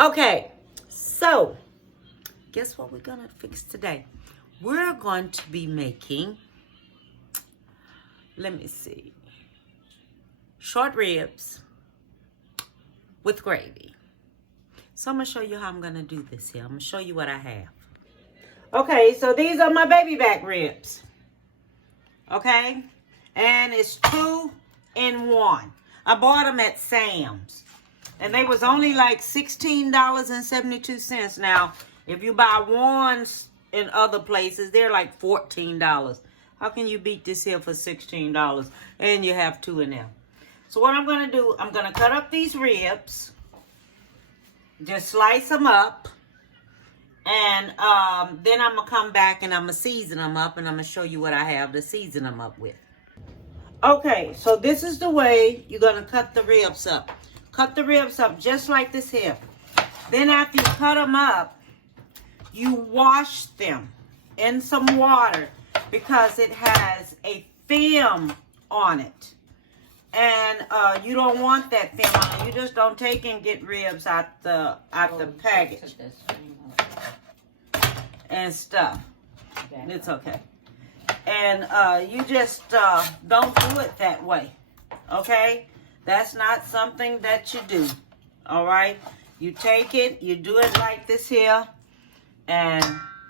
Okay, so guess what we're gonna fix today? We're going to be making, let me see, short ribs with gravy. So I'm gonna show you how I'm gonna do this here. I'm gonna show you what I have. Okay, so these are my baby back ribs. Okay, and it's 2 in 1. I bought them at Sam's. And they was only like $16.72. Now, if you buy ones in other places, they're like $14. How can you beat this here for $16? And you have 2 in there. So what I'm going to do, I'm going to cut up these ribs. Just slice them up. And then I'm going to come back and I'm going to season them up. And I'm going to show you what I have to season them up with. Okay, so this is the way you're going to cut the ribs up. Cut the ribs up just like this here. Then after you cut them up, you wash them in some water because it has a film on it. And you don't want that film on it. You just don't take and get ribs out the package and stuff. It's okay. And you just don't do it that way. Okay? That's not something that you do, all right? You take it, you do it like this here, and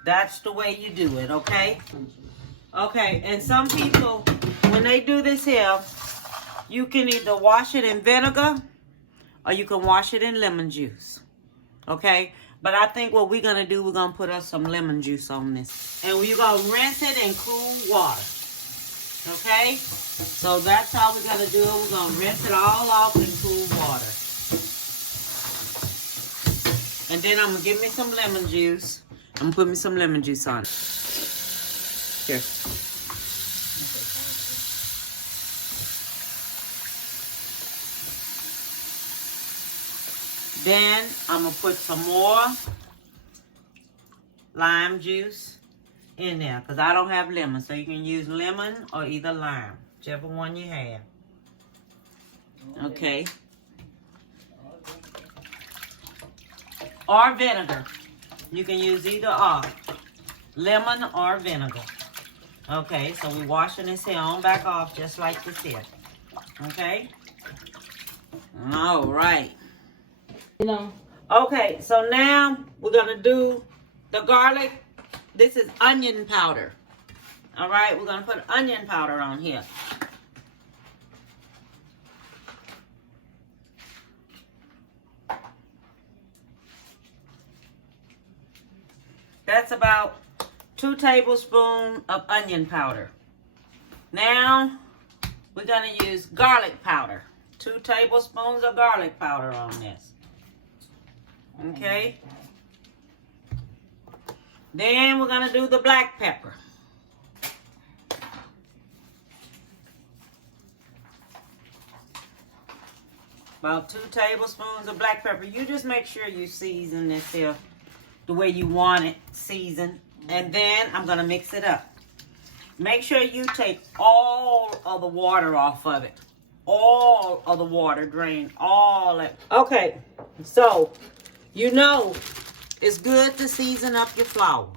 that's the way you do it, okay? Okay, and some people, when they do this here, you can either wash it in vinegar or you can wash it in lemon juice, okay? But I think what we're going to do, we're going to put us some lemon juice on this. And we're going to rinse it in cool water, okay? So that's how we're going to do it. We're going to rinse it all off in cool water. And then I'm going to give me some lemon juice. I'm going to put me some lemon juice on it. Here. Then I'm going to put some more lime juice in there because I don't have lemon. So you can use lemon or either lime. Whichever one you have. Okay. Or vinegar. You can use either or. Lemon or vinegar. Okay, so we're washing this here on back off just like this here. Okay? All right. Okay, so now we're going to do the garlic. This is onion powder. All right, we're going to put onion powder on here. That's about 2 tablespoons of onion powder. Now, we're going to use garlic powder. 2 tablespoons of garlic powder on this. Okay. Then we're going to do the black pepper. About 2 tablespoons of black pepper. You just make sure you season this here the way you want it seasoned. And then I'm going to mix it up. Make sure you take all of the water off of it. All of the water, drain all it. Okay, so you know it's good to season up your flour.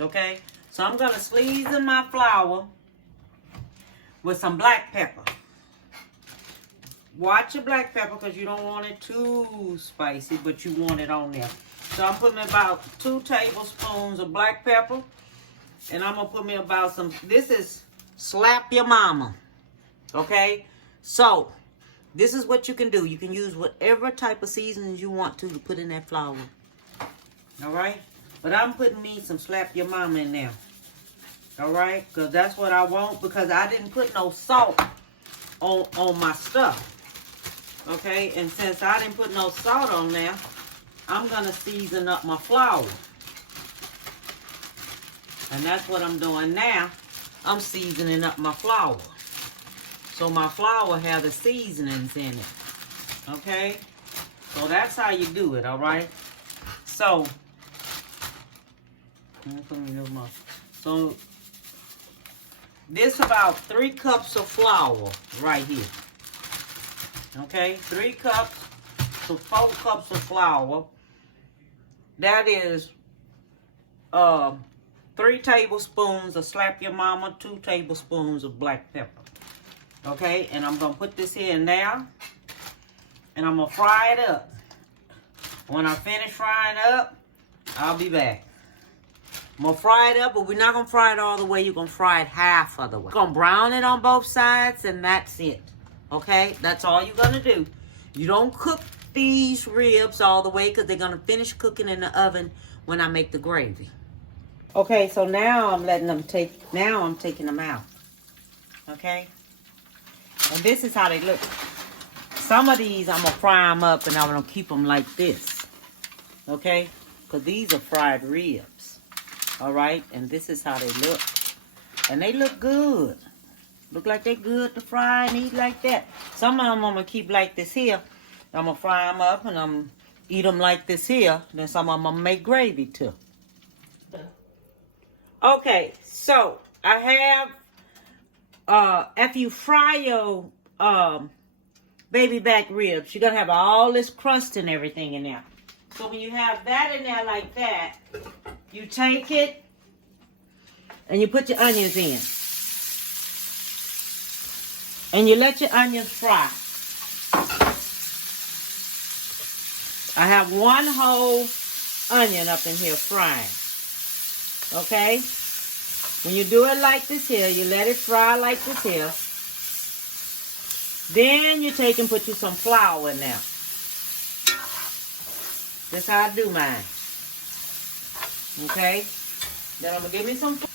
Okay, so I'm going to season my flour with some black pepper. Watch your black pepper because you don't want it too spicy, but you want it on there. So I'm putting about 2 tablespoons of black pepper. And I'm going to put me about some, this is Slap Your Mama. Okay? So, this is what you can do. You can use whatever type of seasonings you want to put in that flour. Alright? But I'm putting me some Slap Your Mama in there. Alright? Because that's what I want. Because I didn't put no salt on my stuff. Okay? And since I didn't put no salt on there, I'm going to season up my flour. And that's what I'm doing now. I'm seasoning up my flour. So my flour has the seasonings in it. Okay? So that's how you do it, alright? So, so this about 3 cups of flour right here. Okay? 3 cups to 4 cups of flour. that is 3 tablespoons of Slap Your Mama, 2 tablespoons of black pepper. Okay, and I'm going to put this in now, and I'm going to fry it up. When I finish frying up, I'll be back. I'm going to fry it up, but we're not going to fry it all the way. You're going to fry it half of the way. You're going to brown it on both sides, and that's it. Okay, that's all you're going to do. You don't cook these ribs all the way because they're going to finish cooking in the oven when I make the gravy. Okay, so now I'm taking them out. Okay? And this is how they look. Some of these I'm going to fry them up and I'm going to keep them like this. Okay? Because these are fried ribs. Alright? And this is how they look. And they look good. Look like they're good to fry and eat like that. Some of them I'm going to keep like this here. I'm going to fry them up and I'm going to eat them like this here. Then some of them I'm going to make gravy too. Okay, so I have, after you fry your baby back ribs, you're going to have all this crust and everything in there. So when you have that in there like that, you take it and you put your onions in. And you let your onions fry. I have 1 whole onion up in here frying. Okay? When you do it like this here, you let it fry like this here. Then you take and put you some flour in there. That's how I do mine. Okay? Then I'm going to give me some flour.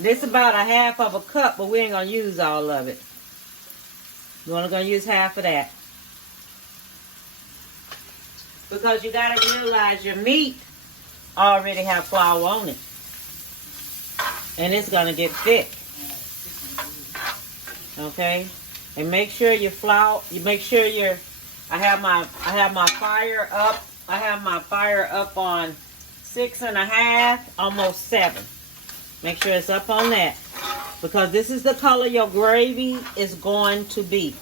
This is about a half of a cup, but we ain't going to use all of it. We're only going to use half of that. Because you got to realize your meat already have flour on it. And it's going to get thick. Okay? And make sure your flour, I have my fire up. I have my fire up on 6.5, almost 7. Make sure it's up on that. Because this is the color your gravy is going to be.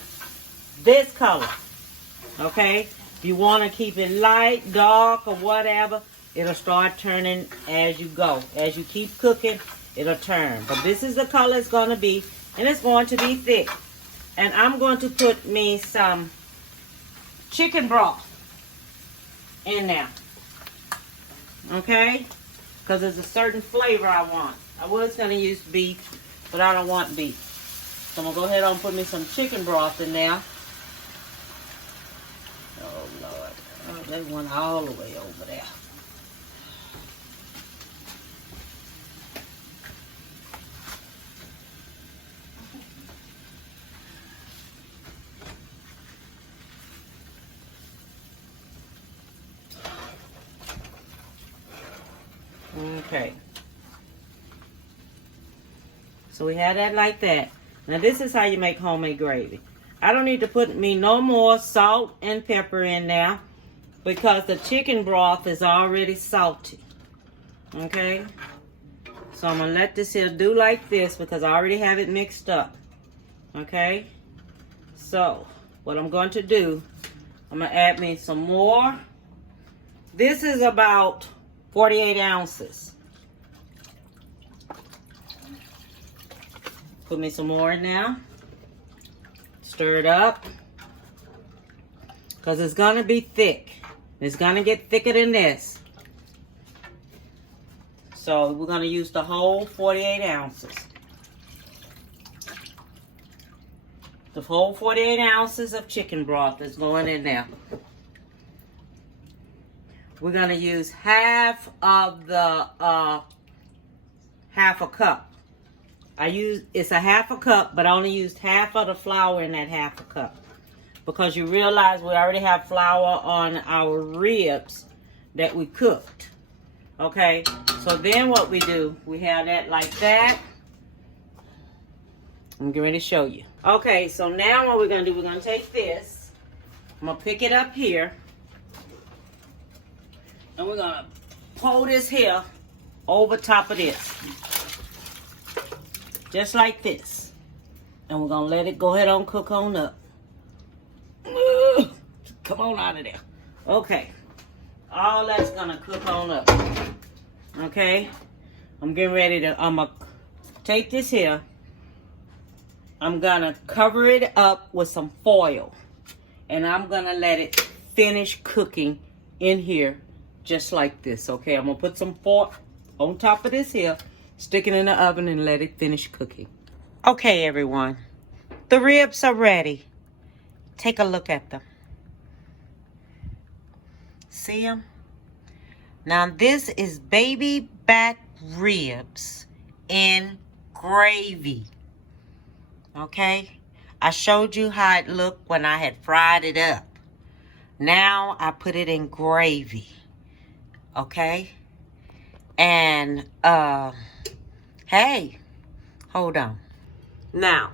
This color. Okay? If you want to keep it light, dark, or whatever, it'll start turning as you go. As you keep cooking, it'll turn. But this is the color it's going to be. And it's going to be thick. And I'm going to put me some chicken broth in there. Okay? Because there's a certain flavor I want. I was going to use beef, but I don't want beef. So I'm going to go ahead and put me some chicken broth in there. Oh, Lord. Oh, they went all the way over there. Okay. So we have that like that. Now this is how you make homemade gravy. I don't need to put me no more salt and pepper in there because the chicken broth is already salty. Okay? So I'm going to let this here do like this because I already have it mixed up. Okay? So what I'm going to do, I'm going to add me some more. This is about 48 ounces. Put me some more in now. Stir it up. Because it's going to be thick. It's going to get thicker than this. So we're going to use the whole 48 ounces. The whole 48 ounces of chicken broth is going in there. We're going to use half of the, half a cup. It's a half a cup, but I only used half of the flour in that half a cup. Because you realize we already have flour on our ribs that we cooked. Okay, so then what we do, we have that like that. I'm getting ready to show you. Okay, so now what we're going to do, we're going to take this. I'm going to pick it up here. And we're going to pull this here over top of this. Just like this. And we're going to let it go ahead and cook on up. Come on out of there. Okay. All that's gonna cook on up. Okay. I'm getting ready to, I'm gonna take this here. I'm gonna cover it up with some foil. And I'm gonna let it finish cooking in here just like this. Okay, I'm gonna put some foil on top of this here, stick it in the oven and let it finish cooking. Okay, everyone. The ribs are ready. Take a look at them. See them? Now this is baby back ribs in gravy. Okay? I showed you how it looked when I had fried it up. Now I put it in gravy. Okay? And, hey, hold on. Now,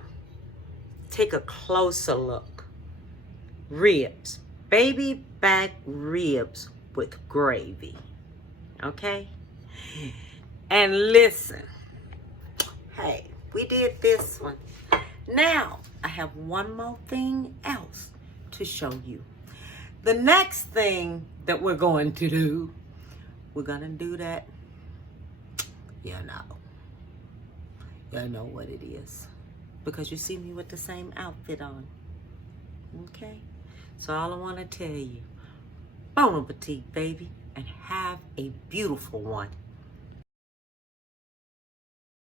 take a closer look. Ribs. Baby back ribs with gravy. Okay? And listen. Hey, we did this one. Now, I have one more thing else to show you. The next thing that we're going to do, we're going to do that, you know what it is. Because you see me with the same outfit on. Okay? So all I want to tell you, bon appetit, baby, and have a beautiful one.